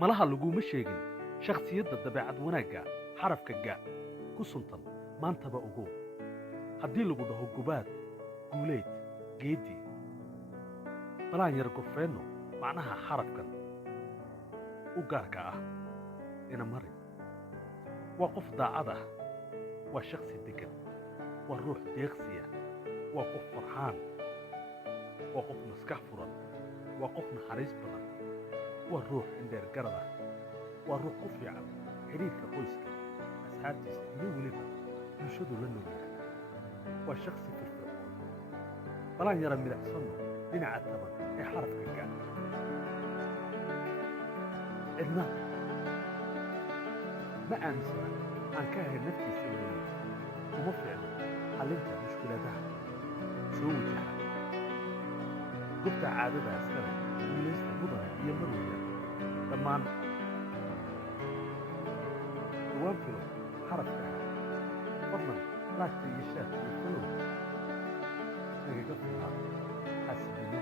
malaha laguma sheegin shakhsiyadda dabeecad wanaagga xarafka ga ku suntan maantaba ogow haddii lagu dhaho gubaad guuleyd geedi balaan yar gorfeenno macnaha xarafkan u gaarka ah ina mari waa qof daacad ah waa shakhsi degan waa ruux deeqsiya waa qof farxaan waa qof maskax furan waa qof naxariis badan waa ruux indheer garad ah waa ruux ku fiican xidhiidhka qoyska asxaabtiisa iyo weliba bulshadu la noolyahay waa shakhsi firfircoon balaan yara midacsanno dhinaca taban ee xarafka ga cidna ma aaminsana aan ka ahayn naftiisa weeye kuma fiicno xallinta mushkiladaha soo wajaha gubta caadada askale guulaysta mudane iyo marwaya dhammaan dhawaan filo xarafka fadlan laagta iyo shaadka iyo falow nagaga fiiraa